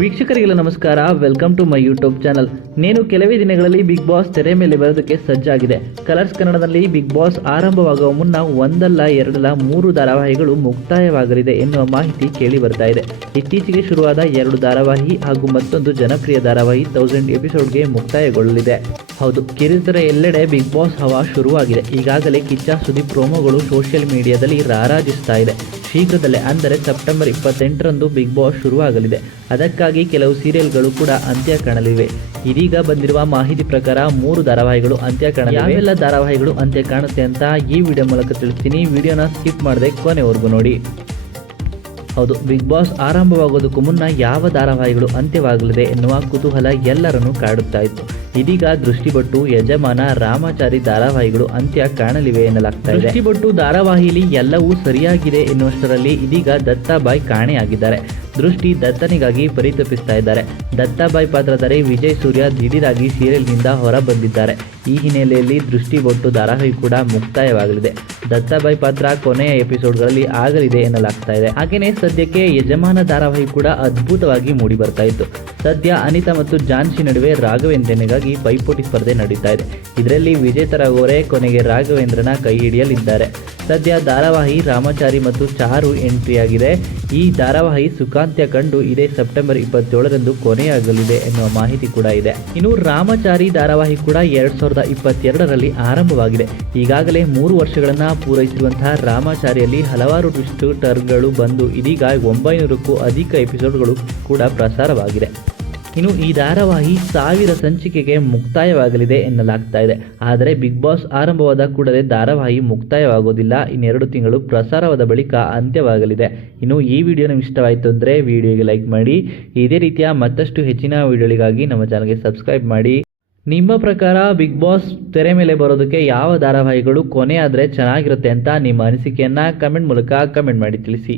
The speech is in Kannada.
ವೀಕ್ಷಕರಿಗೆಲ್ಲ ನಮಸ್ಕಾರ. Welcome to my YouTube channel ನೇನು ಕೆಲವೇ ದಿನಗಳಲ್ಲಿ ಬಿಗ್ ಬಾಸ್ ತೆರೆ ಮೇಲೆ ಬರೋದಕ್ಕೆ ಸಜ್ಜಾಗಿದೆ. ಕಲರ್ಸ್ ಕನ್ನಡದಲ್ಲಿ ಬಿಗ್ ಬಾಸ್ ಆರಂಭವಾಗುವ ಮುನ್ನ ಒಂದಲ್ಲ, ಎರಡಲ್ಲ, ಮೂರು ಧಾರಾವಾಹಿಗಳು ಮುಕ್ತಾಯವಾಗಲಿದೆ ಎನ್ನುವ ಮಾಹಿತಿ ಕೇಳಿ ಬರ್ತಾ ಇದೆ. ಇತ್ತೀಚೆಗೆ ಶುರುವಾದ ಎರಡು ಧಾರಾವಾಹಿ ಹಾಗೂ ಮತ್ತೊಂದು ಜನಪ್ರಿಯ ಧಾರಾವಾಹಿ ತೌಸಂಡ್ ಎಪಿಸೋಡ್ಗೆ ಮುಕ್ತಾಯಗೊಳ್ಳಲಿದೆ. ಹೌದು, ಕಿರುತೆರೆ ಎಲ್ಲೆಡೆ ಬಿಗ್ ಬಾಸ್ ಹವಾ ಶುರುವಾಗಿದೆ. ಈಗಾಗಲೇ ಕಿಚ್ಚ ಸುದೀಪ್ ಪ್ರೋಮೋಗಳು ಸೋಷಿಯಲ್ ಮೀಡಿಯಾದಲ್ಲಿ ರಾರಾಜಿಸ್ತಾ ಇದೆ. ಶೀಘ್ರದಲ್ಲೇ ಅಂದರೆ ಸೆಪ್ಟೆಂಬರ್ ಇಪ್ಪತ್ತೆಂಟರಂದು ಬಿಗ್ ಬಾಸ್ ಶುರುವಾಗಲಿದೆ. ಅದಕ್ಕಾಗಿ ಕೆಲವು ಸೀರಿಯಲ್ಗಳು ಕೂಡ ಅಂತ್ಯ ಕಾಣಲಿವೆ. ಇದೀಗ ಬಂದಿರುವ ಮಾಹಿತಿ ಪ್ರಕಾರ ಮೂರು ಧಾರಾವಾಹಿಗಳು ಅಂತ್ಯ ಕಾಣಲಿವೆ. ಯಾವೆಲ್ಲ ಧಾರಾವಾಹಿಗಳು ಅಂತ್ಯ ಕಾಣುತ್ತೆ ಅಂತ ಈ ವಿಡಿಯೋ ಮೂಲಕ ತಿಳಿಸ್ತೀನಿ. ವಿಡಿಯೋನ ಸ್ಕಿಪ್ ಮಾಡದೆ ಕೊನೆವರೆಗೂ ನೋಡಿ. ಹೌದು ಬಿಗ್ ಬಾಸ್ ಆರಂಭವಾಗೋದಕ್ಕೂ ಮುನ್ನ ಯಾವ ಧಾರಾವಾಹಿಗಳು ಅಂತ್ಯವಾಗಲಿದೆ ಎನ್ನುವ ಕುತೂಹಲ ಎಲ್ಲರನ್ನೂ ಕಾಡುತ್ತಾ ಇತ್ತು. ಇದೀಗ ದೃಷ್ಟಿಪಟ್ಟು ಯಜಮಾನ ರಾಮಾಚಾರಿ ಧಾರಾವಾಹಿಗಳು ಅಂತ್ಯ ಕಾಣಲಿವೆ ಎನ್ನಲಾಗ್ತಾ ಇದೆ. ದೃಷ್ಟಿಪಟ್ಟು ಧಾರಾವಾಹಿಲಿ ಎಲ್ಲವೂ ಸರಿಯಾಗಿದೆ ಎನ್ನುವಷ್ಟರಲ್ಲಿ ಇದೀಗ ದತ್ತಾಬಾಯಿ ಕಾಣೆಯಾಗಿದ್ದಾರೆ. ದೃಷ್ಟಿ ದತ್ತನಿಗಾಗಿ ಪರಿತಪಿಸ್ತಾ ಇದ್ದಾರೆ. ದತ್ತಾಬಾಯಿ ಪಾತ್ರಧಾರಿ ವಿಜಯ್ ಸೂರ್ಯ ದಿಢೀರಾಗಿ ಸೀರಿಯಲ್ನಿಂದ ಹೊರ ಬಂದಿದ್ದಾರೆ. ಈ ಹಿನ್ನೆಲೆಯಲ್ಲಿ ದೃಷ್ಟಿಬೊಟ್ಟು ಧಾರಾವಾಹಿ ಕೂಡ ಮುಕ್ತಾಯವಾಗಲಿದೆ. ದತ್ತಾಬಾಯಿ ಪಾತ್ರ ಕೊನೆಯ ಎಪಿಸೋಡ್ಗಳಲ್ಲಿ ಆಗಲಿದೆ ಎನ್ನಲಾಗ್ತಾ ಇದೆ. ಹಾಗೆಯೇ ಸದ್ಯಕ್ಕೆ ಯಜಮಾನ ಧಾರಾವಾಹಿ ಕೂಡ ಅದ್ಭುತವಾಗಿ ಮೂಡಿ ಬರ್ತಾ ಇತ್ತು. ಸದ್ಯ ಅನಿತಾ ಮತ್ತು ಜಾನ್ಸಿ ನಡುವೆ ರಾಘವೇಂದ್ರನಿಗಾಗಿ ಪೈಪೋಟಿ ಸ್ಪರ್ಧೆ ನಡೀತಾ ಇದೆ. ಇದರಲ್ಲಿ ವಿಜೇತರ ಕೊನೆಗೆ ರಾಘವೇಂದ್ರನ ಕೈ ಹಿಡಿಯಲಿದ್ದಾರೆ. ಸದ್ಯ ಧಾರಾವಾಹಿ ರಾಮಾಚಾರಿ ಮತ್ತು ಚಾರು ಎಂಟ್ರಿಯಾಗಿದೆ. ಈ ಧಾರಾವಾಹಿ ಸುಖಾಂತ್ಯ ಕಂಡು ಇದೇ ಸೆಪ್ಟೆಂಬರ್ ಇಪ್ಪತ್ತೇಳರಂದು ಕೊನೆಯಾಗಲಿದೆ ಎನ್ನುವ ಮಾಹಿತಿ ಕೂಡ ಇದೆ. ಇನ್ನು ರಾಮಚಾರಿ ಧಾರಾವಾಹಿ ಕೂಡ ಎರಡ್ ಸಾವಿರದ ಇಪ್ಪತ್ತೆರಡರಲ್ಲಿ ಆರಂಭವಾಗಿದೆ. ಈಗಾಗಲೇ ಮೂರು ವರ್ಷಗಳನ್ನು ಪೂರೈಸಿರುವಂತಹ ರಾಮಾಚಾರಿಯಲ್ಲಿ ಹಲವಾರು ಟ್ವಿಸ್ಟ್ ಟರ್ಗಳು ಬಂದು ಇದೀಗ ಒಂಬೈನೂರಕ್ಕೂ ಅಧಿಕ ಎಪಿಸೋಡ್ಗಳು ಕೂಡ ಪ್ರಸಾರವಾಗಿದೆ. ಇನ್ನು ಈ ಧಾರಾವಾಹಿ ಸಾವಿರ ಸಂಚಿಕೆಗೆ ಮುಕ್ತಾಯವಾಗಲಿದೆ ಎನ್ನಲಾಗ್ತಾ ಇದೆ. ಆದರೆ ಬಿಗ್ ಬಾಸ್ ಆರಂಭವಾದ ಕೂಡಲೇ ಧಾರಾವಾಹಿ ಮುಕ್ತಾಯವಾಗೋದಿಲ್ಲ. ಇನ್ನೆರಡು ತಿಂಗಳು ಪ್ರಸಾರವಾದ ಬಳಿಕ ಅಂತ್ಯವಾಗಲಿದೆ. ಇನ್ನು ಈ ವಿಡಿಯೋ ನಿಮ್ಗೆ ಇಷ್ಟವಾಯಿತು ಅಂದರೆ ವಿಡಿಯೋಗೆ ಲೈಕ್ ಮಾಡಿ. ಇದೇ ರೀತಿಯ ಮತ್ತಷ್ಟು ಹೆಚ್ಚಿನ ವಿಡಿಯೋಗಳಿಗಾಗಿ ನಮ್ಮ ಚಾನಲ್ಗೆ ಸಬ್ಸ್ಕ್ರೈಬ್ ಮಾಡಿ. ನಿಮ್ಮ ಪ್ರಕಾರ ಬಿಗ್ ಬಾಸ್ ತೆರೆ ಮೇಲೆ ಬರೋದಕ್ಕೆ ಯಾವ ಧಾರಾವಾಹಿಗಳು ಕೊನೆಯಾದರೆ ಚೆನ್ನಾಗಿರುತ್ತೆ ಅಂತ ನಿಮ್ಮ ಅನಿಸಿಕೆಯನ್ನು ಕಮೆಂಟ್ ಮೂಲಕ ಕಮೆಂಟ್ ಮಾಡಿ ತಿಳಿಸಿ.